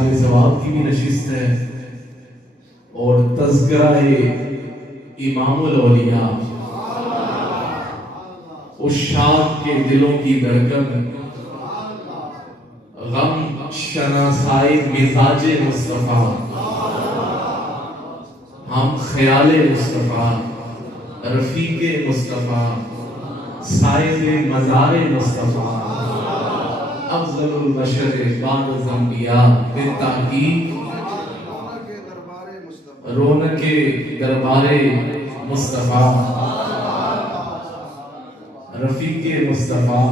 ایصال ثواب کی بھی نشست ہے اور تذکرہ امام الاولیاء، عشاق کے دلوں کی دھڑکن، غم شناسائے مزاج مصطفیٰ، ہم خیال مصطفیٰ، رفیق مصطفیٰ، صاحب مزار مصطفیٰ، افضل البشر بعد الانبیاء بالتحقیق رونق دربار مصطفیٰ، رفیق مصطفیٰ،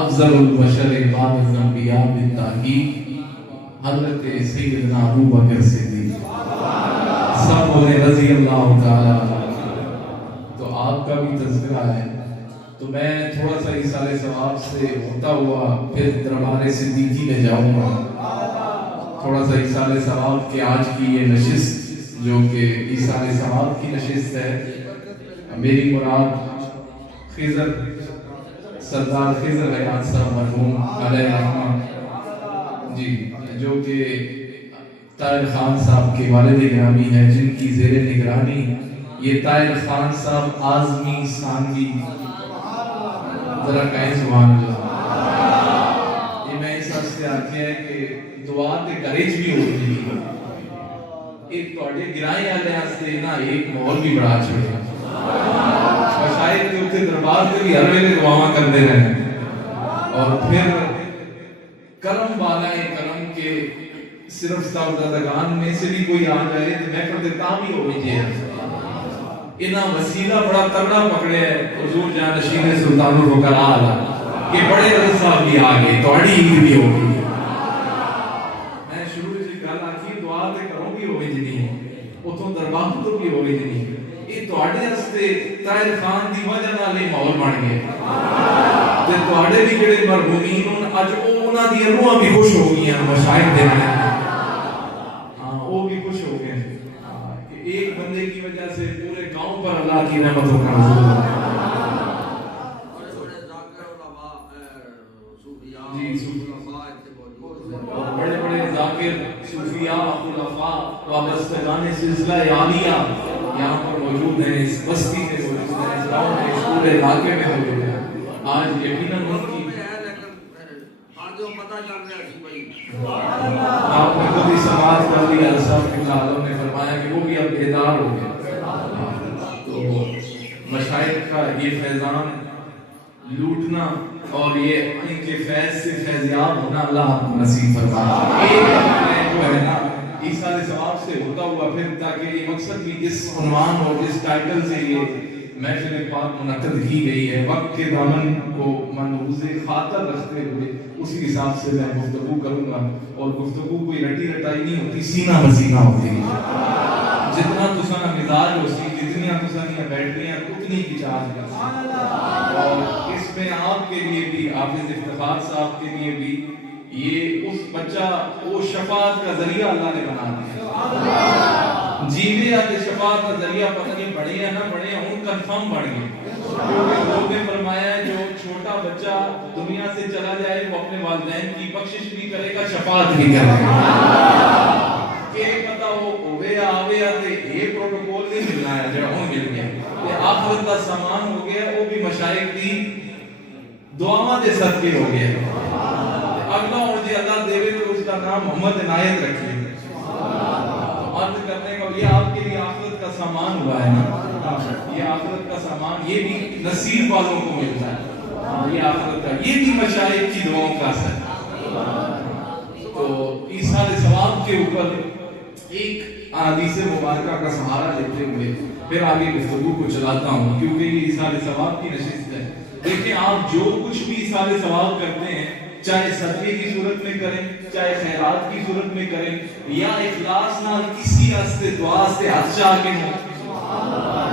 افضل البشر بعد الانبیاء بالتحقیق حضرت سیدنا ابو بکر صدیق سب بولے رضی اللہ تعالیٰ۔ تو آپ کا بھی تذکرہ ہے، تو میں تھوڑا سا ایصال ثواب سے ہوتا ہوا پھر دربار صدیقی میں جاؤں گا، تھوڑا سا ایصال ثواب کے آج کی یہ نشست جو کہ ایصال ثواب کی نشست ہے۔ میری مراد خضر سردار خضر حیات صاحب مرحوم علیہ رحمہ جی، جو کہ طاہر خان صاحب کے والد گرامی ہیں، جن کی زیر نگرانی یہ طاہر خان صاحب آزمی ثانوی، ذرا کہیں سبحان اللہ۔ یہ میں اس واسطے آتے ہیں کہ دعا تے کریج بھی ہوتی ہے، ایک توڑے گرائیں والے واسطے نا ایک ماحول بھی بڑا چھوڑا، شاید کہ اتنے دربار کے بھی ہر ویلے دعاواں کرتے رہے، اور پھر کرم والا کرم کے صرف صاحبزادگان میں سے بھی کوئی آ جائے تو میں کر دیتا بھی ہو گئی ہے۔ انہاں وسیلہ بڑا تگڑا پکڑے ہے حضور جان نشین سلطان الفقراء کہ بڑے رضا صاحب بھی آ گئے، توڑی عید بھی ہو گئی۔ میں شروع سے گل آتی دعا تے کروں بھی ہوئے جنی اتوں دربار تو بھی ہوئے جنی، یہ توڑے ہستے طاہر خان دی وجہ نال ہی ماحول بن گئے، تے توڑے بھی جڑے مرحومین ہن اج انہاں دی روحاں بھی خوش ہو گئی ہیں، مشاہد دے وہ بھی خوش ہو گئے کہ ایک بندے کی وجہ سے پورے گاؤں پر اللہ کی نعمتوں کا نزول ہے۔ بڑے بڑے ذاکر صوفیاء خلفاء وابستگان سلسلہ عالیہ یہاں پر موجود ہیں، اس بستی میں موجود ہیں، اس گاؤں میں، اس پورے علاقے میں موجود ہیں۔ آج یقیناً ان کی آپ نے خود ہی سماعت کر لیا، صاحب کے عالم نے فرمایا کہ وہ بھی اب بیدار ہو گئے۔ تو مشائخ کا یہ فیضان لوٹنا اور یہ ان کے فیض سے فیضیاب ہونا اللہ آپ کو نصیب فرمائے۔ ایک جو ہے نا ایصال ثواب سے ہوتا ہوا پھر تاکہ یہ مقصد بھی جس عنوان اور جس ٹائٹل سے یہ محفل پاک منعقد کی گئی ہے، وقت کے دامن کو منحوظ خاطر رکھتے ہوئے اسی حساب سے میں گفتگو کروں گا، اور گفتگو کوئی رٹی رٹائی نہیں ہوتی، سینہ بسینہ ہوتی ہے۔ جتنا تسانہ مزاج ہو سی، جتنی تسانہ بیٹھنیاں اتنی کی چاہت ہے، اور اس میں آپ کے لیے بھی، حافظ افتخار صاحب کے لیے بھی یہ اس بچہ وہ شفاعت کا ذریعہ اللہ نے بنا دیا، جیوے آتے شفاعت کا ذریعہ پتہ نہیں بڑھے یا نہ بڑھے، ان کنفرم بڑھ گئے، کیونکہ لوگ نے فرمایا جو چھوٹا بچہ دنیا سے چلا جائے وہ اپنے والدین کی بخشش بھی کرے گا، شفاعت بھی کرے گا، کہ پتہ وہ ہوئے آوے آتے یہ پروٹوکول نہیں ملنا ہے جو ہوں مل گیا، کہ آخرت کا سامان ہو گیا، وہ بھی مشائخ کی دعاواں دے صدقے ہو گیا۔ اگلا اور جی اللہ دے تو اس کا نام محمد عنایت رکھیے، عرض کرنے کو یہ آپ کے لیے آخرت کا سامان ہوا ہے نا، یہ آخرت کا سامان یہ بھی نصیب والوں کو ملتا ہے، یہ آخرت کا، یہ بھی مشائخ کی دعاؤں کا اثر۔ تو ایصال ثواب کے اوپر ایک احادیث مبارکہ کا سہارا لیتے ہوئے پھر آگے گفتگو کو چلاتا ہوں، کیونکہ یہ ایصال ثواب کی نشست ہے۔ دیکھیں آپ جو کچھ بھی ایصال ثواب کرتے ہیں، چاہے صدقے کی صورت میں کریں، چاہے خیرات کی صورت میں کریں، یا اخلاص نال کسی واسطے دعا سے ہاتھ چاہ کے ہوں،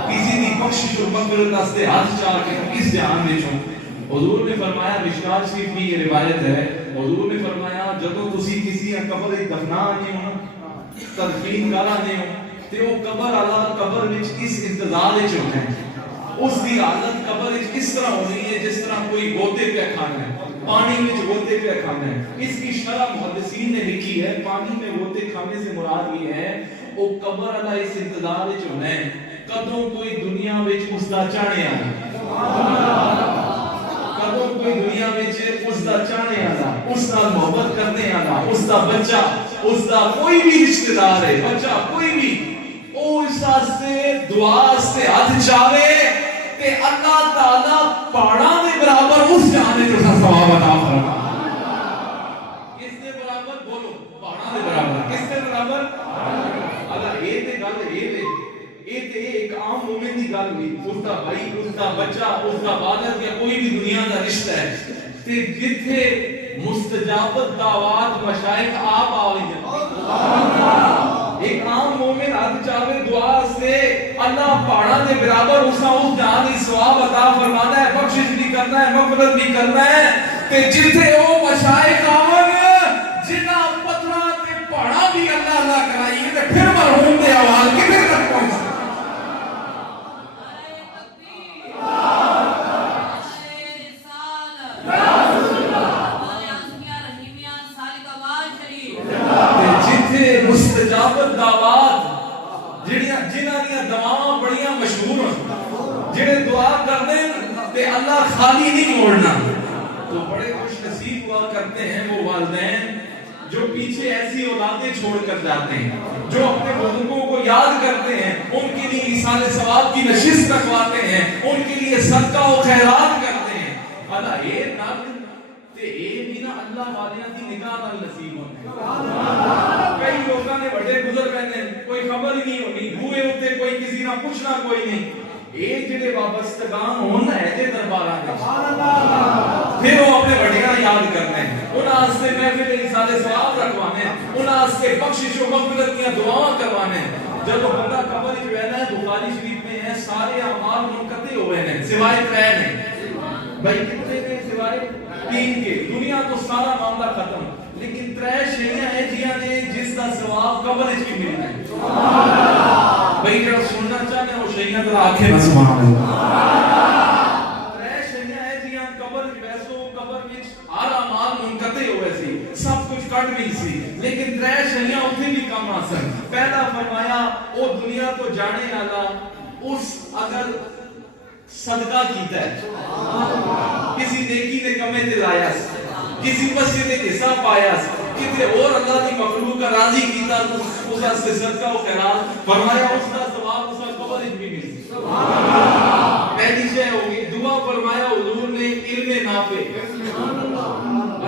کسی دی بخشش اور مغفرت واسطے ہاتھ چاہ کے ہوں، اس جہان میں ہوں۔ حضور نے فرمایا، مشکات شریف کی یہ روایت ہے، حضور نے فرمایا جدوں تسی کسی قبر دفنا آنے ہو، تدفین کر آنے ہو، تے وہ قبر والا قبر وچ اس انتظار وچ ہونا ہے، اس دی حالت قبر وچ اس طرح ہونی ہے جس طرح کوئی گوتے پہ کھانا ہے، پانی وچ گوتے پہ کھانا ہے، اس کی شرح پانی میں غوطے کھانے سے مراد یہ ہے او قبر والا اس انتظار وچ ہونا ہے کدوں کوئی دنیا وچ اس دا چاہنے آنا کدوں کوئی دنیا وچ اس دا چاہنے آنا اس نال محبت کرنے آنا اس دا بچہ اس دا کوئی بھی رشتہ دار ہے بچہ کوئی بھی او اس واسطے دعا سے ہاتھ چاہے تے اللہ تعالی پہاڑاں دے برابر اس جانے تے ثواب عطا فرما کس دے برابر بولو پہاڑاں دے برابر کس دے برابر اللہ اے تے گل اے تے ایک عام مومن دی گل ہوئی اس دا بھائی اس دا بچہ اس دا والد یا کوئی بھی دنیا دا رشتہ ہے تے جتھے مستجابت دعوات مشائخ آپ آویں ایک عام مومن ہاتھ چاہے دعا سے اللہ پہاڑاں دے برابر اس جان دی ثواب عطا فرمانا ہے بخشش بھی کرنا ہے مغفرت بھی کرنا ہے تے جتھے او مشائخ آون جنہاں پتھراں تے پہاڑاں بھی اللہ اللہ کرائیے تے پھر مرحوم دے حوال کدھر تک پہنچ مستجابت دعوات جنہاں دیاں دعاواں بڑیاں مشہور ہیں جڑے دعا کرتے ہیں تے اللہ خالی نہیں موڑنا تو بڑے خوش نصیب ہوا کرتے ہیں وہ والدین جو پیچھے ایسی اولادیں چھوڑ کر جاتے ہیں جو اپنے بزرگوں کو یاد کرتے ہیں ان کے لیے ایصال ثواب کی نشست رکھواتے ہیں ان کے لیے صدقہ و خیرات کرتے ہیں اللہ یہ نال تے اے بھی نا اللہ والیاں دی نگاہ نال نصیب ہوتے ہیں کئی لوگاں نے بڑے گزر گئے ہیں کوئی خبر ہی نہیں ہونی ہوئے ہوتے کوئی کسی نہ پوچھنا کوئی نہیں اے جڑے وابستگان ہونا ہے تے درباراں دے پھر وہ اپنے بڑیاں یاد کرتے ہیں انہاں سے محفل ایصال ثواب رکھوانے انہاں سے بخشش و مغفرت کی دعاواں کروانے جب وہ بندہ قبر وچ رہنا ہے بخاری شریف میں ہے سارے اعمال منقطع ہوئے ہیں سوائے 3 ہیں بھائی کتنے نے سوائے 3 کے دنیا تو سارا معاملہ ختم لیکن 3 شیاں ہیں جیاں نے جس دا ثواب قبر وچ بھی ملنا ہے بھائی جڑا سننا چاہنے وہ شیاں ذرا آنکھیں نہ سبحان اللہ 3 شیاں ہیں جیاں قبر وچ ویسو قبر وچ ہر اعمال منقطع ہوئے سی سب کچھ کٹ گئی سی لیکن 3 شیاں اوتھے بھی کم آ سن پہلا فرمایا او دنیا تو جانے والا اس اگر صدقہ کیتا ہے کسی نیکی دے کمے تے لایا کسی مسجد دے حصہ پایا کتے اور اللہ دی مخلوق کا راضی کیتا اس سے صدقہ و خیرات فرمایا اس کا ثواب اس کا قبر وچ بھی ملے سبحان اللہ پہلی شے ہوگی دعا فرمایا حضور نے علم نافع سبحان اللہ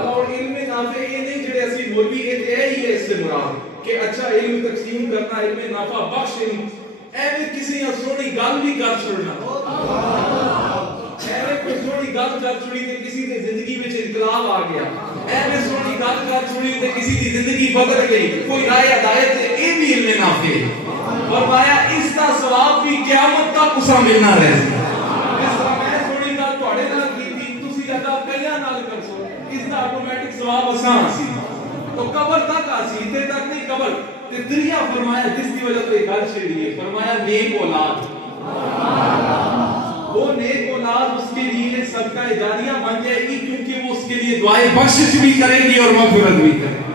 اور علم نافع یہ نہیں جڑے اسی مولوی اے ہی ہے اس سے مراد کہ اچھا علم تقسیم کرنا علم نافع بخش علم ایویں کسی یا سونی گل بھی کر چھوڑنا ایویں کوئی سونی گل کر چھوڑی تے کسی دی زندگی وچ انقلاب آ گیا ایویں سونی گل کر چھوڑی تے کسی دی زندگی بدل گئی کوئی رائے ہدایت اے بھی علم نافع فرمایا اس دا ثواب بھی قیامت تک اسا ملنا رہے اس طرح میں سونی گل تواڈے نال کیتی تسی ادا کئیاں نال کرسو اس دا آٹومیٹک ثواب اساں سی تو قبر تک آسی تے تک نہیں قبر تے دریا فرمایا جس کی وجہ تو یہ گل چھڑی ہے فرمایا نیک اولاد وہ نیک اولاد اس کے لیے صدقہ جاریہ بن جائے گی کیونکہ وہ اس کے لیے دعائیں بخشش بھی کرے گی اور مغفرت بھی کرے گی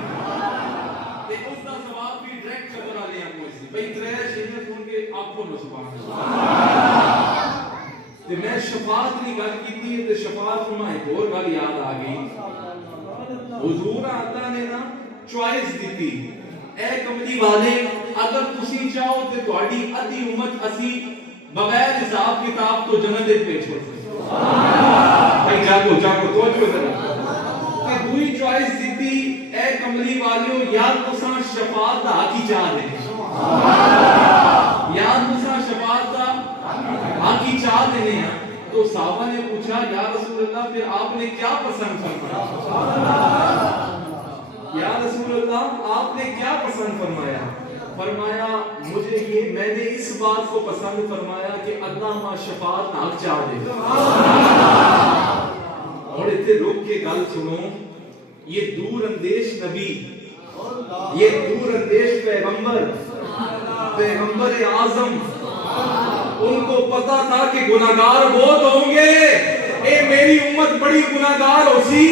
تے اس دا ثواب بھی ڈائریکٹ قبر والے آپ کو سی بھئی 3 شیاں سن کے آپ کو سبحان اللہ تے میں شفاعت کی گل کیتی ہے تے شفاعت میں ایک اور گل یاد آ گئی حضور اللہ نے نا چوائس دیتی اے کملی والے اگر تسی چاہو تے تہاڈی ادھی امت اسی بغیر حساب کتاب تو جنت وچ بھیج چھوڑ بھائی جاگو توجہ کرو تے دوئی چوائس دیتی اے کملی والیو یا تساں شفاعت دا حق ہی چاہ دے یا تساں شفاعت دا حق ہی چاہ دینے ہیں تو صحابہ نے پوچھا یا رسول اللہ پھر آپ نے کیا پسند فرمایا یا رسول اللہ آپ نے کیا پسند فرمایا فرمایا مجھے یہ میں نے اس بات کو پسند فرمایا کہ اللہ ما شفاعت حق چاہ دے اور اتنے روک کے گل سنو یہ دور اندیش نبی یہ دور اندیش پیغمبر اعظم ان کو پتا تھا کہ گناہگار بہت ہوں گے اے میری امت بڑی گناہگار ہو سی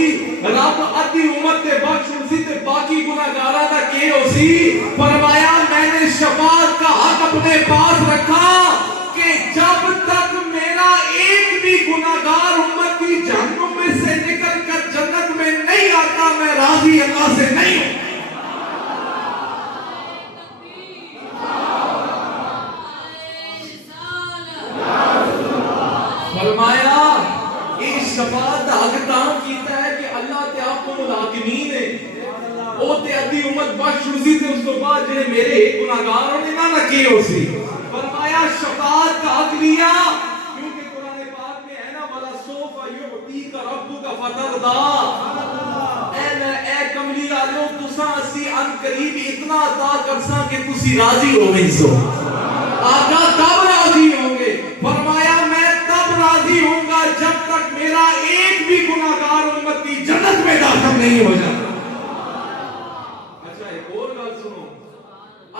رب ادھی امت تے بخش سی تے باقی گناہگاراں دا کی سی. فرمایا میں نے شفاعت کا حق اپنے پاس رکھا کہ جب تک میرا ایک بھی گناہگار امتی جہنم میں سے نکل کر جنت میں نہیں آتا میں راضی اللہ سے نہیں ہوں. فرمایا اس شفاعت حق تاں کیتا ہے کہ اللہ تے آپ کو ملاقمین ہے او تے ادھی امت بخش روزی تے اس تو بعد جڑے میرے گناہگار ہونے نہ کی ہو سی. فرمایا شفاعت کا حق لیا کیونکہ قرآن پاک میں ہے نا ولا سوف یعطیک ربک فترضا. اے کملی والو تساں اسی ان قریب اتنا عطا کرساں کہ تسی راضی ہو گئی سو. آقا تب راضی ہوں گے. فرمایا میں تب راضی ہوں گا جب تک میرا ایک بھی گناہگار امتی جنت میں داخل نہیں ہو جاتا. اچھا ایک اور گل سنو,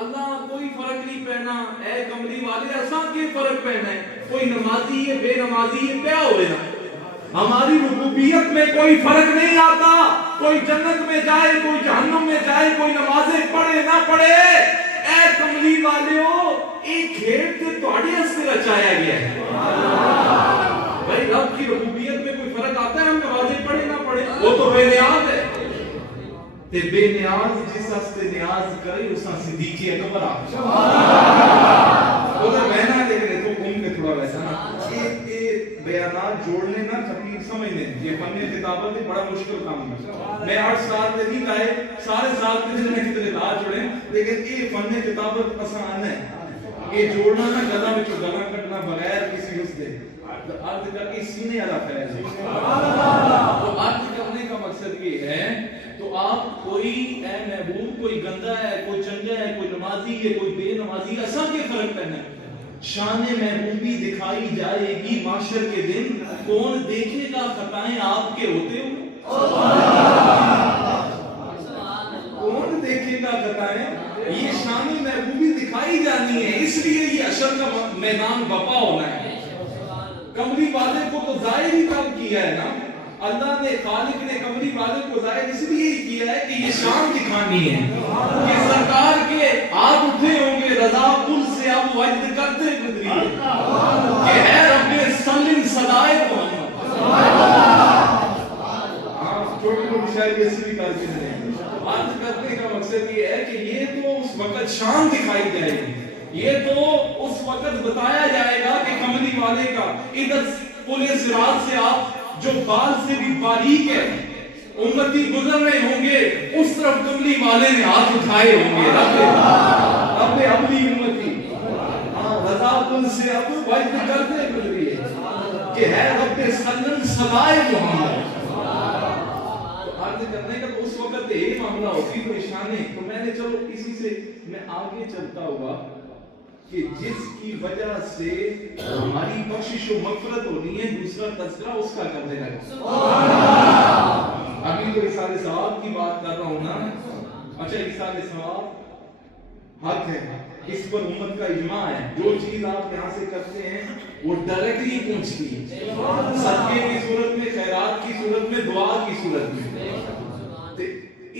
اللہ کوئی فرق نہیں پہنا. اے کملی والے اساں کی فرق پہنا ہے؟ کوئی نمازی ہے بے نمازی ہے پیا ہوئے نا. ہماری ربوبیت میں کوئی فرق نہیں آتا. کوئی جنت میں جائے کوئی جہنم میں جائے, کوئی نمازیں پڑھے نہ پڑھے. اے کملی والیو ایک کھیل تے تواڈے واسطے رچایا گیا ہے. بھائی رب کی ربوبیت میں کوئی فرق آتا ہے ہم نمازیں پڑھے نہ پڑھے؟ وہ تو بے نیاز ہے. تے بے نیاز جس واسطے نیاز کرے اس صدیق اکبر آ. ادھر بہنا دیکھ رہے تو گھوم کے تھوڑا ویسا نا یہ بیانات جوڑنے نا خطیب سمجھنے یہ فن خطابت ہے بڑا مشکل کام ہے. میں 8 سال تے نہیں لائے سارے سال تے جنے کتنے لا جوڑے لیکن یہ فن خطابت آسان ہے. یہ جوڑنا نا گلا وچ گلا کٹنا بغیر کسی اس دے عرض کر کے سینے والا فیض ہے. تو عرض کرنے کا مقصد یہ ہے تو آپ کوئی اے محبوب کوئی گندا ہے کوئی چنگا ہے کوئی نمازی ہے کوئی بے نمازی ہے اصل کے فرق پہنا ہے. شان محبوبی دکھائی جائے گی محشر کے دن. کون دیکھے گا خطائیں آپ کے ہوتے ہو؟ کون دیکھے گا خطائیں؟ یہ شان محبوبی دکھائی جانی ہے اس لیے یہ حشر کا میدان بپا ہونا ہے. کملی والے کو تو ظاہر ہی کب کیا ہے نا اللہ نے خالق نے کملی والے کو ظاہر اس لیے ہی کیا ہے کہ یہ شان دکھانی ہے کہ سرکار کے آپ اٹھے ہوں گے رضا پل سے اب وجد کرتے گزری کہ اے رب سلم صدائے محمد. چھوٹی چھوٹی شاعری ایسی بھی کہتے ہیں. عرض کرنے کا مقصد یہ ہے کہ یہ تو اس وقت شان دکھائی جائے گی. یہ تو اس وقت بتایا جائے گا کہ کملی والے کا ادھر پل صراط سے آپ جو بال سے بھی باریک ہے امتی گزر رہے ہوں گے اس طرف کملی والے نے ہاتھ اٹھائے ہوں گے رب اپنی امتی رضا پل سے اب وجد کرتے گزری کہ ہے رب سلم صدائے محمد. عرض کرنے کا اس وقت یہ معاملہ ہوتی پریشانی. تو میں نے چلو اسی سے میں آگے چلتا ہوا کہ جس کی وجہ سے ہماری بخشش و مغفرت ہونی ہے دوسرا تذکرہ اس کا کرنے لگا. ابھی تو اِسال ثواب کی بات کر رہا ہوں نا. اچھا اِسال ثواب حق ہے اس پر امت کا اجماع ہے. جو چیز آپ یہاں سے کرتے ہیں وہ ڈائریکٹلی پہنچتی ہے صدقے کی صورت میں خیرات کی صورت میں دعا کی صورت میں.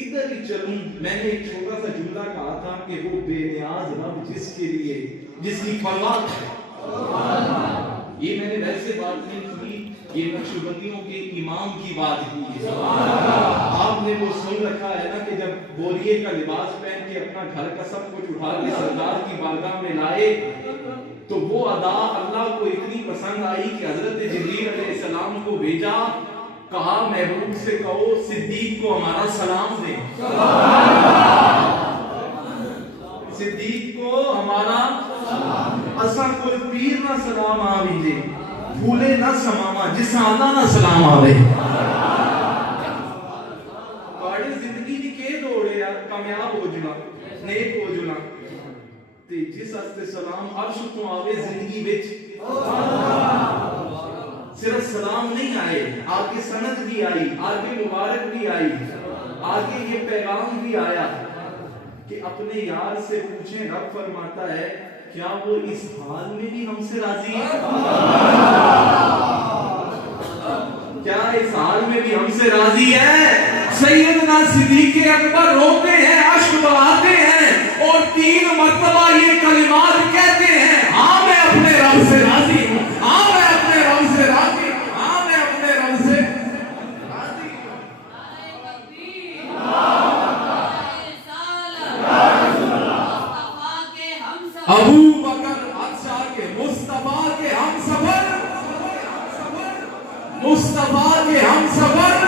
ادھر ہی چلوں میں نے ایک چھوٹا سا جملہ کہا تھا کہ وہ بے نیاز رب جس کے لیے جس کی پرواہ ہے. یہ میں نے ویسے بات نہیں کی یہ نقشبندیوں کے امام کی بات کی ہے. آپ نے وہ سن رکھا ہے نا کہ جب بوریے کا لباس پہن کے اپنا گھر کا سب کچھ اٹھا کے سرکار کی بارگاہ میں لائے تو وہ ادا اللہ کو اتنی پسند آئی کہ حضرت جبریل علیہ السلام کو بھیجا. کہا محبوب سے کہو صدیق کو ہمارا سلام دے. صدیق کو ہمارا اسا کوئی پیر نہ سلام آوی دے پھولے نہ سماما جس اللہ نہ سلام آوے. بڑی زندگی دی کے دوڑے یار کامیاب ہو جنا نیک ہو جنا تے جس ہستے سلام عرش تو آوے زندگی وچ صرف سلام نہیں آئے آگے سند بھی آئی آگے مبارک بھی آئی آگے یہ پیغام بھی آیا کہ اپنے یار سے پوچھیں رب فرماتا ہے کیا وہ اس حال میں بھی ہم سے راضی ہے؟ کیا اس حال میں بھی ہم سے راضی ہے؟ سیدنا صدیق اکبر روتے ہیں اشک بہاتے ہیں یہ کلمات کہتے ہیں، ہاں میں اپنے رب سے راضی ہوں، ہاں میں اپنے رب سے راضی ہوں، ہاں میں اپنے رب سے راضی ہوں۔ ابو بکر اچھا کے مصطفیٰ کے ہم سفر، مصطفیٰ کے ہم سفر،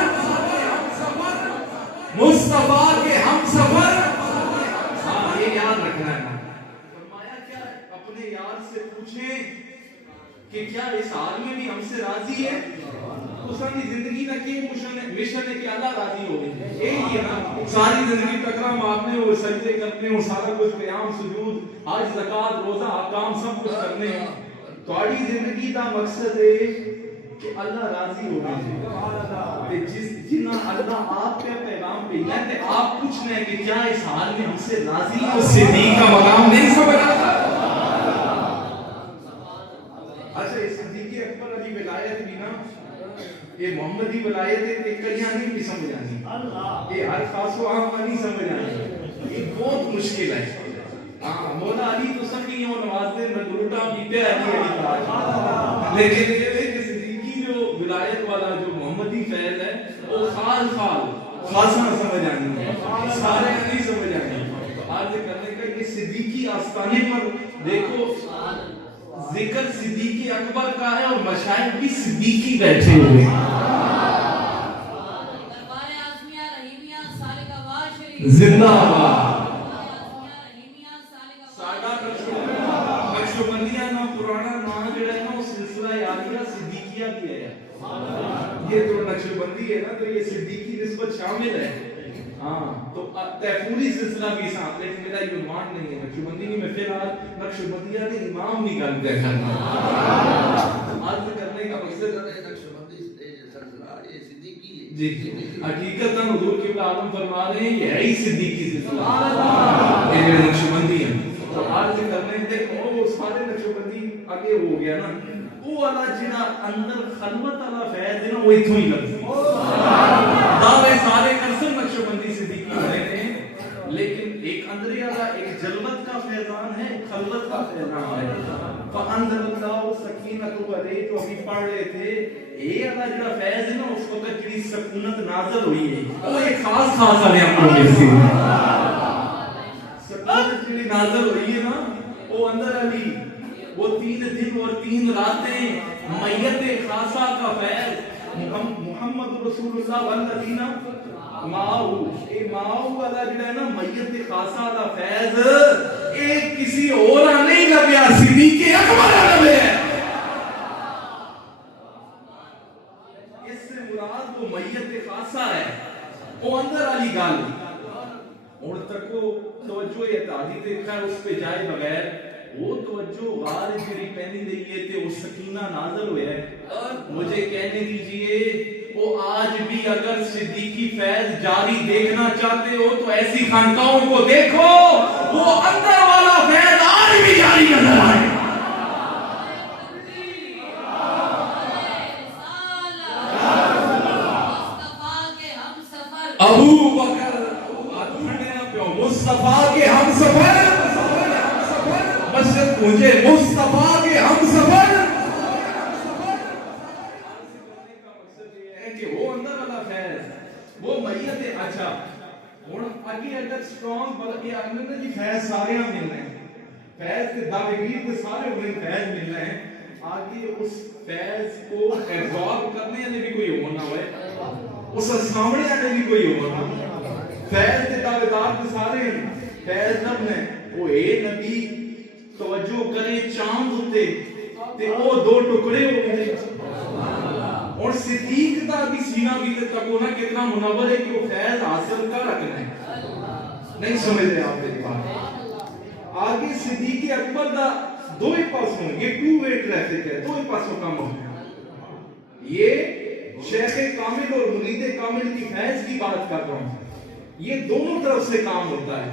مصطفیٰ کے ہم سفر۔ ہاں یہ یاد رکھنا ہے۔ فرمایا کیا اپنے یار سے پوچھیں کہ کیا اس حال میں بھی ہم سے راضی ہے؟ اس نے زندگی نہ کی مشن ہے کہ اللہ راضی ہو گئی، یہی ہے نا۔ ساری زندگی تکرا مارنے اور سجدے کرنے اور سارا کچھ قیام سجود حج زکات روزہ احکام سب کچھ کرنے، تھوڑی زندگی دا مقصد ہے کہ اللہ راضی ہو گئی۔ جس جنہ اللہ آپ کے پیغام بھیجا ہے آپ پوچھنا ہے کہ کیا اس حال میں ہم سے راضی ہے؟ اس صدیق کا مقام نہیں سمجھا تھا۔ اچھا یہ صدیق اکبر علی ولایت بھی نا، یہ محمدی ولایت ہے، کلیاں نہیں بھی سمجھ آنی، یہ ہر خاص و عام نہیں سمجھ آنی، یہ بہت مشکل ہے۔ مولا علی تو سمجھی ہوں نوازتے نگروٹا بیتے علی علی کا، لیکن یہ صدیقی جو ولایت والا جو محمدی فیض ہے وہ خال خاصا سمجھ آنی ہے، سارے نہیں سمجھ آنی۔ آج کرنے کا یہ صدیقی آستانے پر دیکھو ذکر صدیقی اکبر کا ہے اور مشائخ بھی صدیقی بیٹھے ہوئے ہیں۔ زندہ آباد نقشبندیہ نا پرانا نام جو ہے نا وہ سلسلہ یادیہ صدیقیہ بھی ہے۔ یہ جو نقشبندی ہے نا تو یہ صدیقی نسبت شامل ہے۔ ہاں تو تیفوری سلسلہ بھی ساتھ، لیکن میرا یہ عنوان نہیں ہے نقشبندی نہیں، میں فی الحال نقشبندیہ نے امام نہیں کرتے کرنا عرض کرنے کا مقصد نقشبندی سلسلہ یہ صدیقی ہے جی حقیقت حضور قبلہ عالم فرما رہے ہیں یہ ہے ہی صدیقی سلسلہ، یہ جو نقشبندی ہے۔ تو عرض کرنے تھے وہ سارے نقشبندی آگے ہو گیا نا، وہ والا جنہ اندر خلوت والا فیض ہے نا وہ اتھوں ہی لگتا دعوے سارے کرسن نقشبندی صدیقی ہوئے ہیں، لیکن ایک اندری والا ایک جلوت کا فیضان ہے، ایک خلوت کا فیضان ہے۔ فَأَنزَلَ اللَّهُ السَّكِينَةَ عَلَيْهِ جو ابھی پڑھ رہے تھے، یہ اللہ جڑا فیض ہے نا اس وقت جڑی سکونت نازل ہوئی ہے وہ ایک خاص والے اپنوں میں سے سکونت جڑی نازل ہوئی ہے نا وہ اندر علی وہ 3 دن اور 3 راتیں میت خاصہ کا فیض محمد رسول اللہ والذین معاہو، اے معاہو والا جڑا ہے نا میت خاصہ کا فیض ایک کسی اور نہیں لگیا، صدیق اکبر لگے ہے۔ اس سے مراد وہ میت خاصہ ہے، وہ اندر علی گال اور تک کو توجہ یہ تعدید خیر اس پہ جائے بغیر وہ توجہ غار جڑی پہنی رہی ہے تے وہ سکینہ نازل ہویا ہے۔ مجھے کہنے دیجئے وہ آج بھی اگر صدیقی فیض جاری دیکھنا چاہتے ہو تو ایسی خانقاہوں کو دیکھو، وہ اندر والا فیض آج بھی جاری نظر آئے۔ ابو بکر مصطفیٰ کے ہم سفر، مسجد پہنچے مصطفیٰ کے ہم سفر۔ کہ وہ اندر والا فیض وہ میت ہے۔ اچھا ہن اگے اگر سٹرونگ بلکہ اندر جی فیض سارے ملنے ہیں، فیض کے دعوے گیر کے سارے انہیں فیض ملنے ہیں، آگے اس فیض کو ایبزارب کرنے نے بھی کوئی ہونا ہوئے، اس سامنے نے بھی کوئی ہونا، فیض کے دعوے دار کے سارے فیض نب نے وہ اے نبی توجہ کرے چاند ہوتے تے وہ 2 ٹکڑے ہو گئے اور صدیق دا بھی سینہ بھی تک ہونا کتنا منور ہے کہ وہ فیض حاصل کا رکھنا ہے۔ نہیں سمجھ رہے آپ میری بات؟ آگے صدیق اکبر دا 2 ہی پاسوں، یہ 2 وے ٹریفک ہے، 2 ہی پاسوں کام ہوتا ہے۔ یہ شیخ کامل اور مرید کامل کی فیض کی بات کر رہا ہوں، یہ دونوں طرف سے کام ہوتا ہے۔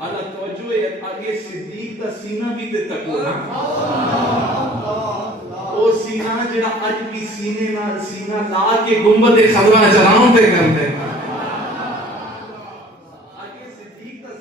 اللہ توجہ ہے آگے صدیق دا سینہ بھی تک ہونا، وہ سینہ جڑا اج بھی سینے نہ سینہ لا کے گنبد خضرا چلاؤں تے کرتے آگے صدیق دا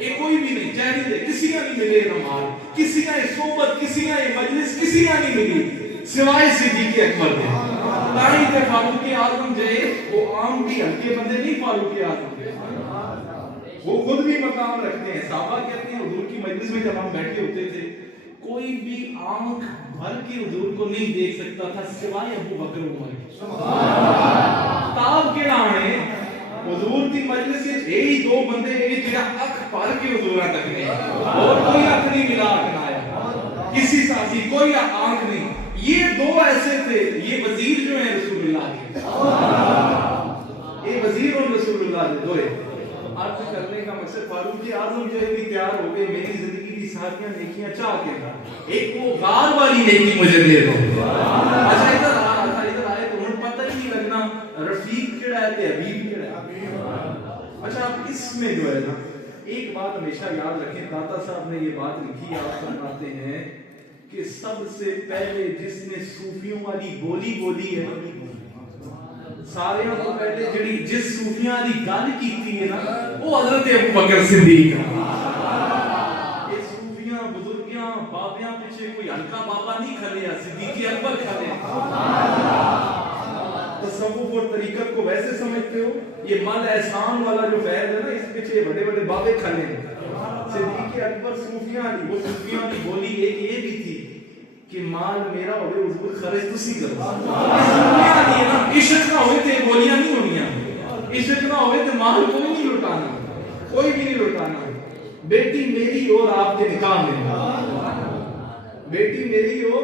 یہ کوئی بھی نہیں جہری دے کسی کا نہیں ملے نماز کسی کا صحبت کسی کا مجلس کسی کا نہیں ملی سوائے صدیق اکبر کے تاہی تے فاروق اعظم جائے وہ عام بھی ہلکے بندے نہیں فاروق اعظم وہ خود بھی مقام رکھتے ہیں صحابہ کہتے ہیں حضور کی مجلس میں جب ہم بیٹھے ہوتے تھے کوئی بھی آنکھ بھر کے حضور کو نہیں دیکھ سکتا تھا سوائے ابو بکر عمر تاب کے نامے حضور کی مجلس سے یہی دو بندے جہاں اکھ پار کے حضور تک نہیں اور کوئی اکھ نہیں ملا کے آیا کسی ساتھی کوئی آنکھ نہیں یہ دو ایسے تھے یہ وزیر جو ہیں رسول اللہ کے یہ وزیر اور رسول اللہ کے دو عرض کرنے کا مقصد فاروق اعظم جو ہے بھی تیار ہو گئے میری زندگی کی ساتھیاں نیکیاں چاہ کے ایک وہ غار والی نیکی مجھے دے دو اچھا ادھر آئے تو انہیں پتہ ہی نہیں لگنا رفیق کیڑا ہے تے حبیب کیڑا ہے اچھا آپ اس میں جو ہے نا ایک بات ہمیشہ یاد رکھیں داتا صاحب نے یہ بات لکھی آپ فرماتے ہیں کہ سب سے پہلے جس نے صوفیوں والی بولی بولی ہے سارے کو پہلے جڑی جس صوفیاں دی گل کیتی ہے نا وہ حضرت ابو بکر صدیق ہے یہ صوفیاں بزرگیاں بابیاں پیچھے کوئی ہلکا بابا نہیں کھڑے صدیق اکبر کھڑے تصوف اور طریقت کو ویسے سمجھتے ہو یہ مال احسان والا جو فیض ہے نا اس پیچھے بڑے بڑے بابے کھڑے ہیں صدیق اکبر صوفیاں دی وہ صوفیاں دی بولی ایک یہ بھی تھی کہ مال میرا ہوئے حضور خرچ تسی کرو عشق نہ ہوئے تے بولیاں نہیں ہونیاں عشق نہ ہوئے تے مال کوئی نہیں لٹانا کوئی بھی نہیں لٹانا بیٹی میری اور آپ کے نکاح میں بیٹی میری ہو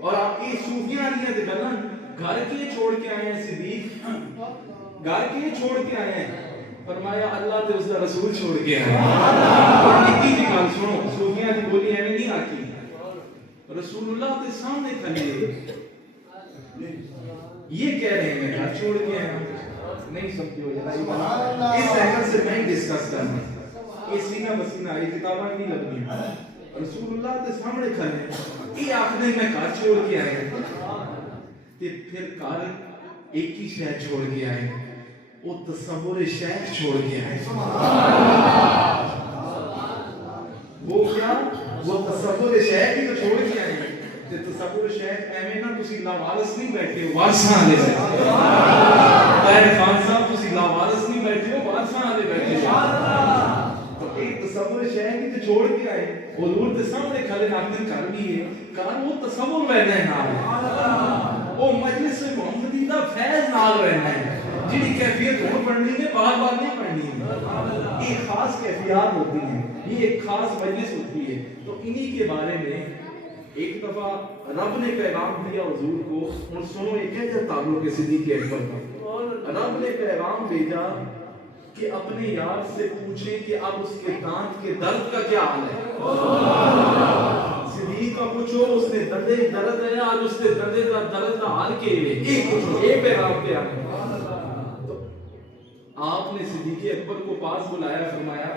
اور آپ کی صوفیاں نہیں ہیں گلا گھر کے چھوڑ کے آئے ہیں صدیق گھر کے چھوڑ کے آئے ہیں فرمایا اللہ تے اس کا رسول چھوڑ کے آئے ہیں اور نکی دی گل سنو صوفیاں دی بولی ایویں نہیں آتی رسول اللہ کے سامنے کھڑے یہ کہہ رہے ہیں گھر چھوڑ کے آئے نہیں سمجھے ہو جائے اس اینگل سے میں ڈسکس کرنا یہ سینہ بسینہ یہ کتابیں نہیں لگنی رسول اللہ کے سامنے کھڑے یہ آخری میں گھر چھوڑ کے آئے پھر گھر ایک ہی شہر چھوڑ کے آئے وہ تصور شہر چھوڑ کے آئے وہ کیا وہ تصور شہر کی تو چھوڑ کے آئے تے تصور شہر ایویں نہ تسی لاوارث نہیں بیٹھے ہو وارثاں والے بیٹھے طاہر خان صاحب تسی لاوارث نہیں بیٹھے ہو وارثاں والے بیٹھے تو ایک تصور شہر کی تو چھوڑ کے آئے حضور کے سامنے کھڑے ناظرین کر بھی ہے کار وہ تصور رہنا ہے نال وہ مجلس محمدی دا فیض نال رہنا ہے جی کیفیت ہو پڑھنی ہے بار بار نہیں پڑھنی ہے ایک خاص کیفیات ہوتی ہیں یہ ایک خاص مجلس ہوتی ہے تو انہی کے بارے میں ایک دفعہ رب نے پیغام دیا حضور کو اور سنو یہ کیسے تعلق ہے صدیق اکبر کا رب نے پیغام بھیجا کہ اپنے یار سے پوچھیں کہ اب اس کے دانت کے درد کا کیا حال ہے صدیق کا پوچھو اس نے درد ہے آج اس کے درد کا حال کے ایک پوچھو ایک پیغام پہ آنے آپ نے صدیق اکبر کو پاس بلایا فرمایا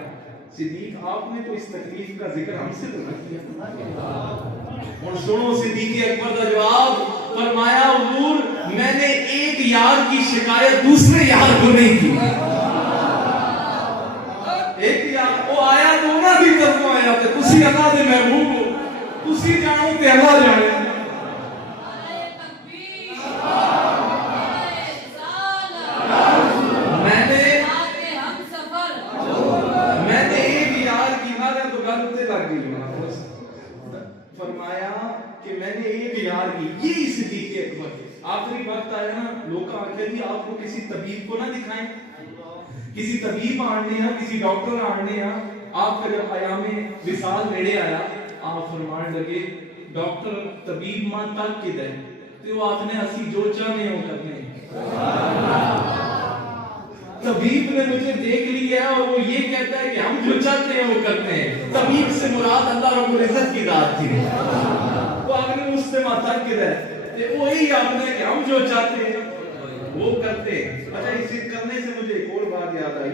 صدیق آپ نے تو اس تکلیف کا ذکر ہم سے تو نہ کیا اور سنو صدیق اکبر کا جواب فرمایا حضور میں نے ایک یار کی شکایت دوسرے یار کو نہیں کی ایک یار وہ آیا تو نہ بھی طرف آیا تھا تسی اللہ دے محبوب ہو تسی جانو تے اللہ جانے فرمایا کہ میں نے ایک یار کی یہی صدیق اکبر آخری وقت آیا نا لوگ آخر جی آپ کو کسی طبیب کو نہ دکھائیں کسی طبیب آنے ہیں کسی ڈاکٹر آنے ہیں آپ کا جب ایام وصال نیڑے آیا آپ فرمان لگے ڈاکٹر طبیب ماں تک کدھر ہے تو وہ آخنے اسی جو چاہنے ہو کرنے طبیب نے مجھے دیکھ لیا ہے اور وہ یہ کہتا ہے کہ ہم جو چاہتے ہیں وہ کرتے ہیں طبیب سے مراد اللہ رب العزت کی ذات تھی وہ آگے اس سے ماتھا کدھر ہے وہی آگے کہ ہم جو چاہتے ہیں وہ کرتے ہیں اچھا اس کرنے سے مجھے ایک اور بات یاد آئی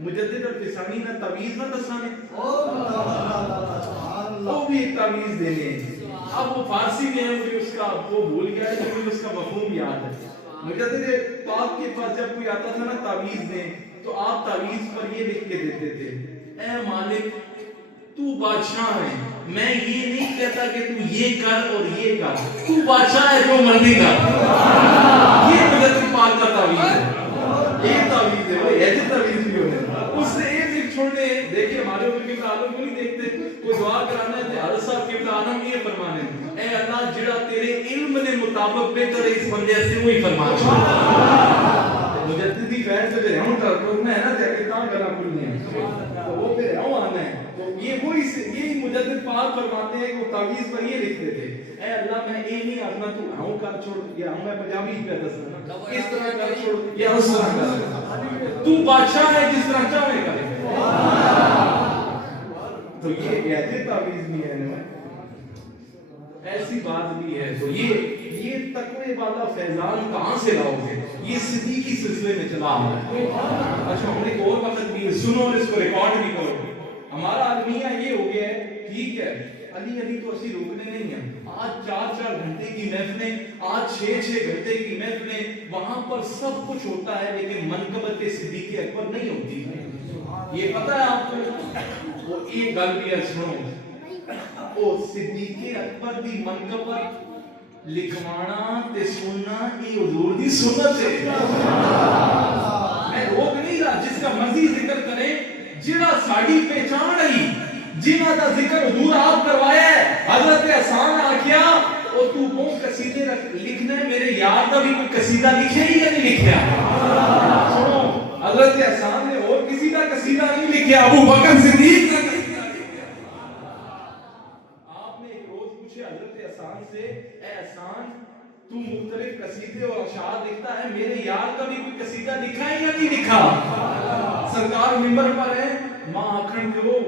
مجدد الفسانی نے تعویذ نہ دسانے وہ بھی ایک تعویذ دینے ہیں اب وہ فارسی میں ہے مجھے اس کا وہ بھول گیا ہے لیکن مجھے اس کا مفہوم یاد ہے مجدد پاک کے پاس جب کوئی آتا تھا نا تعویذ دیں تو آپ تعویذ پر یہ لکھ کے دیتے تھے اے مالک تو بادشاہ ہے، میں یہ نہیں کہتا کہ تو یہ کر اور یہ کر، تو بادشاہ ہے، جو مرضی کر۔ یہ مجدد پاک کا تعویذ ہے، یہ تعویذ ہے بھائی، ایسی تعویذ بھی ہونے اس سے ایک ایک چھوڑنے۔ دیکھیں ہمارے اوپر کے عالم کو نہیں دیکھتے، کوئی دعا کرانا ہے حضرت صاحب کے عالم یہ فرمانے، اے اللہ جڑا تیرے علم نے مطابق بہتر ہے اس بندے سے وہی فرما مجددی فیض سے پھر ہم کرنا ہے نا جا کے تاں گلا کھلنی ہے تو وہ پھر ہم آنا ہے۔ تو یہ وہی یہ مجدد پاک فرماتے ہیں کہ وہ تعویذ پر یہ لکھتے تھے، اے اللہ میں یہ نہیں آخنا تو ہوں کر چھوڑ، یا ہوں میں پنجابی پہ دسنا اس طرح کر چھوڑ یا اس طرح کر، تو بادشاہ ہے جس طرح چاہے کرے۔ تو یہ ایسے تعویذ بھی ہے نا، ایسی بات بھی ہے۔ تو یہ تقوی والا فیضان کہاں سے لاؤ گے؟ یہ صدیقی سلسلے میں چلا آ رہا ہے۔ اچھا ہم نے ایک اور وقت بھی سنو اور اس کو ریکارڈ بھی کرو۔ ہمارا المیہ یہ ہو گیا ہے، ٹھیک ہے علی علی تو اسی روکنے نہیں ہیں، آج 4-4 گھنٹے کی محفلیں، آج 6-6 گھنٹے کی محفلیں، وہاں پر سب کچھ ہوتا ہے لیکن منقبت صدیق اکبر نہیں ہوتی ہے۔ یہ پتہ ہے آپ کو؟ وہ ایک گل بھی ہے سنو، او صدیق اکبر دی منقبت لکھوانا تے سننا یہ حضور دی سنت ہے۔ میں روک نہیں رہا، جس کا مرضی ذکر کرے، جڑا ساڑی پہچان رہی، جنہ دا ذکر حضور آپ کروایا ہے۔ حضرت حسان آکھیا او تو وہ قصیدے لکھنا ہے، میرے یار دا بھی کوئی قصیدہ لکھے ہی یا نہیں لکھیا؟ سنو حضرت حسان نے اور کسی کا قصیدہ نہیں لکھیا، ابو بکر صدیق کا قصیدہ لکھیا۔ آپ نے ایک روز پوچھے حضرت حسان سے، اے حسان تو مختلف قصیدے اور اشعار لکھتا ہے، میرے یار کا بھی کوئی قصیدہ لکھا ہے یا نہیں لکھا؟ سرکار منبر پر ہے، ماں آکھن جو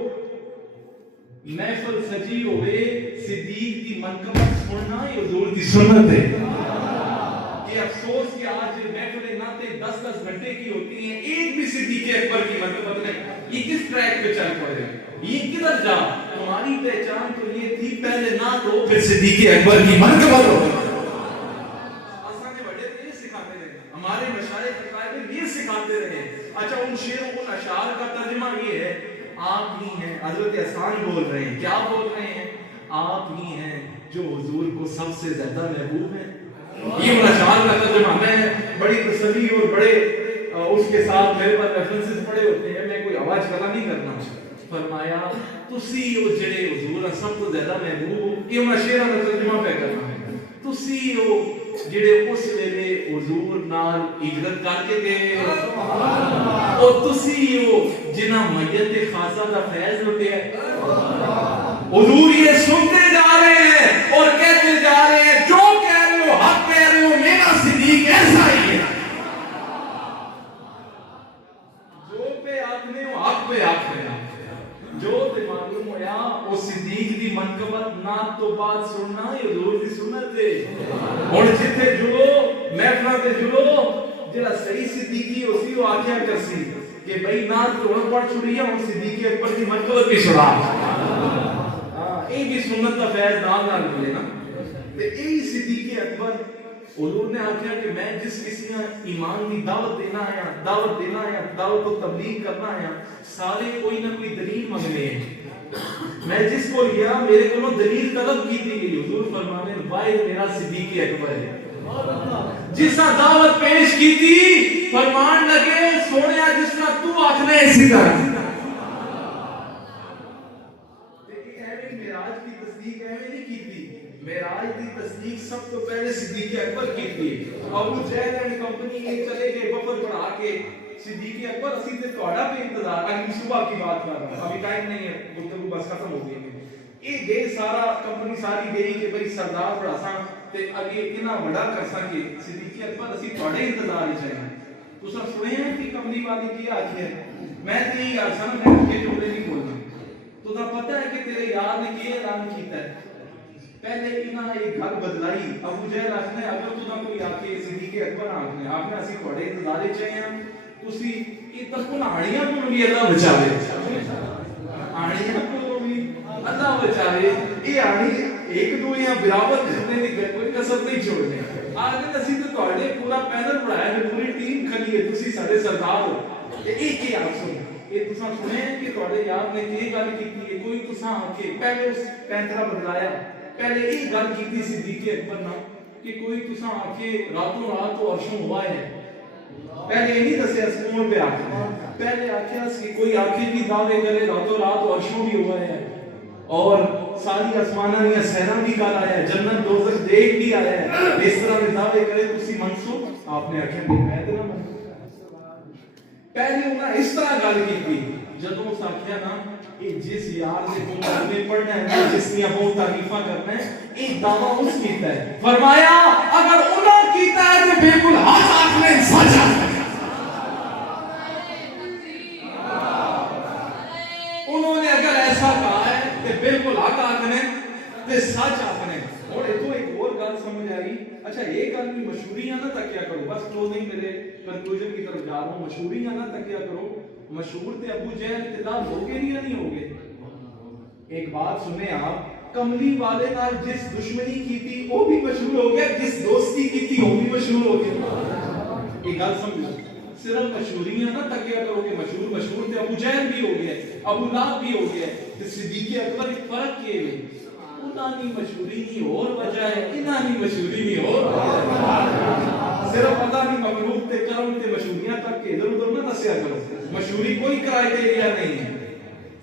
محفل سجی ہوئے صدیق دی منقبت سننا یہ حضور دی سنت ہے۔ کہ افسوس کہ آج محفلیں ناتے 10-10 گھنٹے کی ہوتی ہیں، ایک بھی صدیق اکبر کی منقبت نہیں۔ یہ کس ٹریک پہ چل پڑے؟ یہ کدھر جا؟ تمہاری پہچان تو یہ تھی پہلے نہ تو پھر صدیق اکبر کی منقبت ہو۔ ہمارے مشائخ اکابر یہ سکھاتے رہے۔ اچھا ان شعروں ان اشعار کا ترجمہ یہ ہے، آپ ہی ہیں، حضرت حسان بول رہے ہیں، کیا بول رہے ہیں؟ آپ ہی ہیں جو حضور کو سب سے زیادہ محبوب ہیں۔ یہ ان اشعار کا ترجمہ، میں بڑی تسلی اور بڑے اس کے ساتھ میرے پاس ریفرنسز پڑے ہوتے ہیں، میں کوئی آواز کلا نہیں کرنا۔ فرمایا تسی او جڑے حضور سب تو زیادہ محبوب ہو، یہ ان اشعار کا ترجمہ پہ کرنا ہے۔ تسی او جڑے اس ویلے حضور نال ہجرت کر کے گئے، اور تسی ہو جنہ میت خاصہ دا فیض لٹیا ہے۔ حضور یہ سنتے جا رہے ہیں اور کہتے جا رہے ہیں، جو کہہ رہے ہو حق کہہ رہے ہو، میرا صدیق ایسا ہی ہے۔ جو پہ آخنے ہو حق پہ آخنے ہو، جو تے معلوم ہویا وہ صدیق دی منقبت نہ تو بات سننا یہ حضور دی سنت ہے۔ اور جتھے جڑو محفل تے جڑو، جڑا صحیح صدیقی اسی وہ آکھیا کرسی کہ بھئی نہ تو پڑھ چھڑیا ہوں صدیق اکبر دی منقبت بھی سنا۔ اے بھی سنت دا فیض نال ملے نا۔ تے اے صدیق اکبر حضور نے آکھیا کہ میں جس کسی نے ایمان دی دعوت دینا ہے، دعوت و تبلیغ کرنا ہے، سارے کوئی نہ کوئی دلیل منگنے ہیں۔ میں جس کو لیا میرے کو دلیل طلب کی تھی، حضور فرمانے واحد میرا صدیق اکبر ہے۔ جس نے دعوت پیش کی تھی فرمان لگے سونیا جس طرح تو آخنے اسی طرح۔ معراج کی تصدیق ایویں نہیں کی تھی، معراج کی تصدیق سب تو پہلے صدیق اکبر کی تھی۔ ابو جہل اینڈ کمپنی یہ چلے گئے وفد بڑھا کے، صدیق اکبر اسی سے تھوڑا بھی انتظار، اگلی صبح کی بات کر رہا ہوں، ابھی ٹائم نہیں ہے، گفتگو بس ختم ہو گئی۔ یہ گئے سارا کمپنی ساری گئی کہ بھئی سردار بڑھاساں تے اگے اتنا بڑا کرساں کہ صدیق اکبر اسی تھوڑے انتظار ہی چاہیے۔ تو سر سنے ہیں کہ کمپنی والی کی آتی ہے، میں تے یہی گل سن میں کہ جملے نہیں بولنا۔ تو دا پتہ ہے کہ تیرے یار نے کی اعلان کیتا ہے، پہلے انہاں ایک گل بدلائی، ابو جہل آخنے اگر تو نہ کوئی آکے صدیق اکبر آخنے اسی تھوڑے انتظار ہی چاہیے، تسی یہ تک کہانیاں کو بھی اللہ بچاوے، کہانیاں کو بھی اللہ بچاوے، یہ آنی ایک دو یا برابر کرنے کی کوئی کسر نہیں چھوڑنے۔ آگے اسی تو تھوڑے پورا پینل بڑھایا ہے، پوری ٹیم کھلی ہے، تسی سارے سردار ہو۔ ایک ہی آپ سنو یہ تساں سنے کہ تواڈے یار نے کی گل کیتی ہے کوئی تساں آ کے پہلے اس پینترا بدلایا پہلے یہ گل کیتی صدیق اکبر نال کہ کوئی تساں آ کے راتوں رات تو عرشوں ہوا ہے پہلے یہ نہیں دسیا کون پہ آخر پہلے آخیا کہ کوئی آخر بھی دعوے کرے راتوں رات عرشوں بھی ہوا ہے اور ساری آسمانہ دیا سہرا بھی کر آیا ہے جنت دوزخ دیکھ بھی آیا ہے اس طرح کے دعوے کرے تسی منسو آپ نے آخیا نہیں میں تو نہ منسو پہلے انہاں اس طرح گل کی جدوں اس آخیا نا یہ جس یار سے تم نے پڑھنا ہے جس نے بہت تعریفاں کرنا ہے ایک دعویٰ اس کیتا ہے فرمایا اگر انہاں کیتا ہے تو بالکل حق آخنے سچ انہوں نے اگر ایسا کہا ہے کہ بالکل حق آخنے تے سچ آخنے اور یہ تو ایک اور گل سمجھ آئی اچھا ایک گل بھی مشہوریاں نہ تکیا کرو بس کلوزنگ میرے کنکلوژن کی طرف جا رہا ہوں مشہوریاں نہ تکیا کرو مشہور تے ابو جہل ابتدا ہو گئے یا نہیں ہو گئے ایک بات سنیں آپ کملی والے نال جس دشمنی کی تھی وہ بھی مشہور ہو گیا جس دوستی کی تھی وہ بھی مشہور ہو گیا ایک گل سمجھو صرف مشہوریاں نہ تکیا کرو کہ مشہور تے ابو جہل بھی ہو گیا ابو لہب بھی ہو گیا تے صدیق اکبر ایک فرق کیے ہوئے انہاں مشہوری نہیں اور وجہ ہے انہاں مشہوری نہیں اور صرف پتہ نہیں مخلوق تے کرم تے مشہوریاں تک کے ادھر ادھر نہ دسیا کرو مشہوری کوئی کرائٹیریا نہیں ہے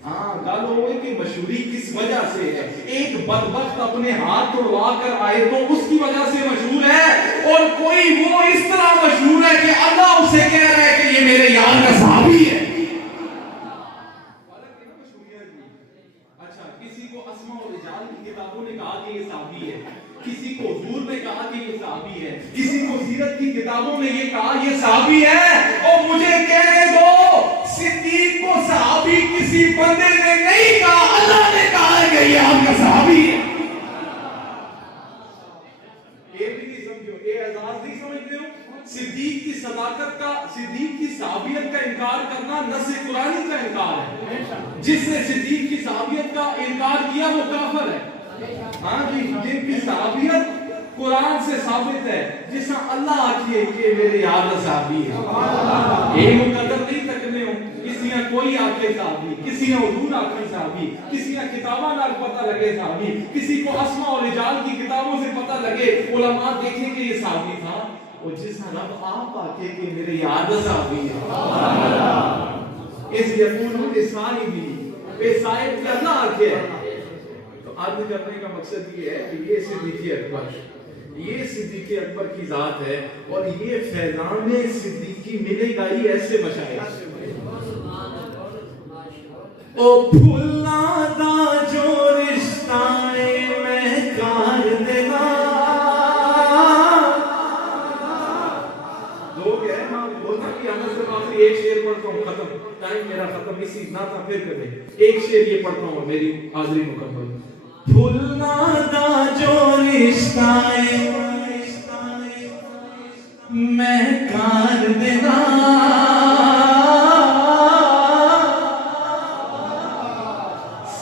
ہاں گل وہ ہے کہ مشہوری کس وجہ سے ہے ایک بدبخت اپنے ہاتھ توڑوا کر آئے تو اس کی وجہ سے مشہور ہے اور کوئی وہ اس طرح مشہور ہے کہ اللہ اسے کہہ رہا ہے کہ یہ میرے یار کا صحابی ہے اچھا کسی کو اسماء و رجال کی کتابوں نے کہا کہ یہ صحابی ہے کسی کو حضور نے کہا کہ یہ صحابی ہے کسی کو سیرت کی کتابوں نے یہ کہا یہ صحابی ہے اور مجھے کہنے دو صدیق کو صحابی کسی بندے نے نہیں کہا اللہ نے کہا ہے کہ یہ آپ کا صحابی ہے یہ بھی نہیں سمجھو یہ اعزاز نہیں سمجھتے ہو صدیق کی صداقت کا صدیق کی صحابیت کا انکار کرنا نص قرآنی کا انکار ہے جس نے صدیق کی صحابیت کا انکار کیا وہ کافر ہے ہاں جی جن کی صحابیت قرآن سے ثابت ہے جس نے اللہ آکھیے کہ میرے یار صحابی ہے ایک مقدر نہیں تکنے ہو کسی نے کوئی آکھے صحابی کسی نے حضور آکھے صحابی کسی نے کتابہ نال پتہ لگے صحابی کسی کو اسماء و رجال کی کتابوں سے پتہ لگے علماء دیکھیں کہ یہ صحابی تھا اور جس نے رب آپ آکھے کہ میرے یار صحابی ہے اس یقون اسائی بھی بے صاحب کہ اللہ آکھے عرض کرنے کا مقصد یہ ہے کہ یہ صدیق اکبر کی ذات ہے اور یہ فیضان صدیقی ملے گا ہی ایسے مشاہد او پھلا دا جو رشتہ میں کار دینا لوگ ہیں ہاں بولتا کہ ہمیں سے آخری ایک شعر پڑھتا ہوں ختم ٹائم میرا ختم اسی اتنا تھا پھر کریں ایک شعر یہ پڑھتا ہوں میری حاضری مکمل بھولنا دا جو رشتہ میں کار دینا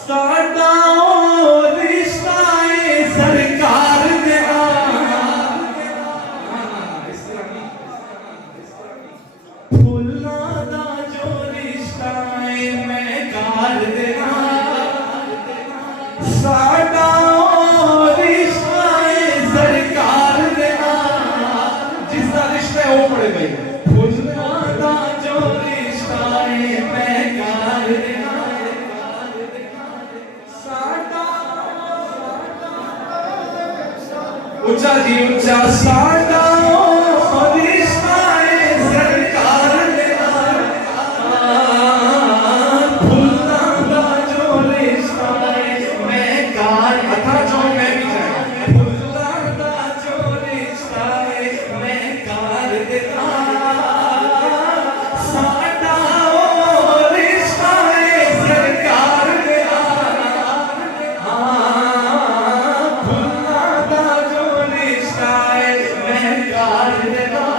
ساڈا رشتہ سرکار دینا بھولنا دا جو رشتہ میں کار دینا ساڈا رشتہ سرکار دینا جس کا رشتہ ہے وہ پڑے بھائی بھولنا دا جو رشتہ میں کار دینا ساڈا اونچا جی اونچا ساڈا رشتہ سرکار دینا بھولنا دا جو رشتہ میں کار اتھا جو میں بھی جائیں بھولنا دا جو رشتہ میں کار دینا ساڈا رشتہ سرکار دینا بھولنا دا جو رشتہ میں کار دینا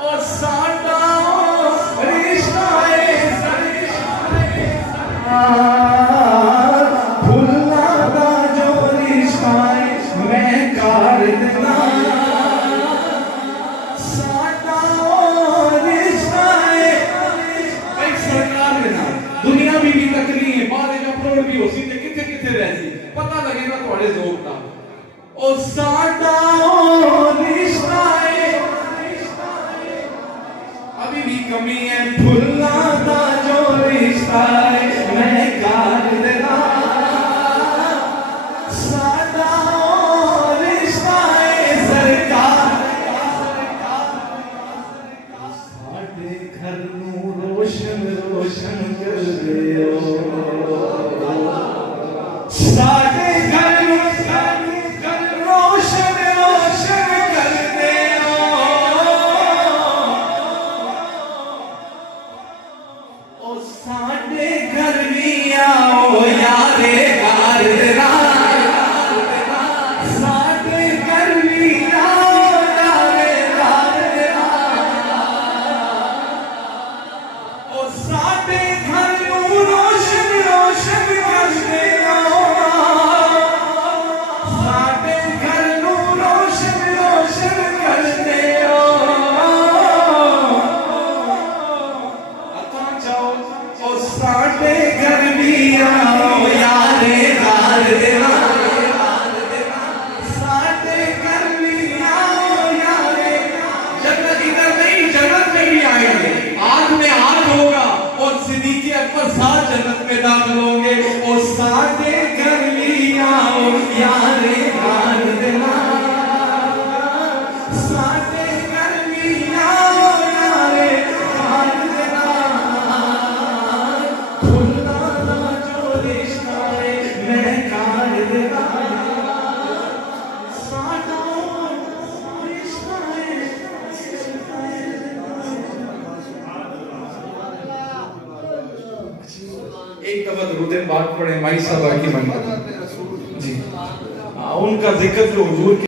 اور ساڈا رشتہ بھولنا دا جو رشتہ میں کار دینا ساڈا رشتہ کروڑ بھی ہو سی تے کتھے کتھے رہ سی پتہ لگے گا تواڈے ذوق دا او ساڈا رشتہ ہے ابھی بھی کمی ہے بھولنا دا جو رشتہ ہے میں کار دینا ساڈا رشتہ ہے سرکار ساڈے گھر نوں روشن روشن کر دیو ساڈے گھر نوں روشن روشن کر دیو او ساڈے گھر بھی آؤ یارے کار دینا ساڈے گھر بھی آؤ یارے کار دینا او ساڈے گھر نوں روشن روشن کر دینا ساڈے گھر نوں روشن روشن کر دینا اتاں جاؤ او ساڈے گھر بھی آؤ یارے کار دینا ساڈے گھر بھی آؤ یارے جنت ادھر نہیں جنت میں بھی آئیں گے ہاتھ میں ہاتھ ہوگا اور صدیق اکبر ساتھ جنت میں داخل ہوں گے اور ساڈے گھر بھی آؤ یارے کار دینا ساڈے گھر بھی آؤ یارے کار دینا بھولنا نہ جو رشتہ ہے میں کار دینا ساڈا رشتہ ہے ایک دفعہ درود پاک پڑھیں مائی صاحب کی منت جی ان کا ذکر جو حضور کی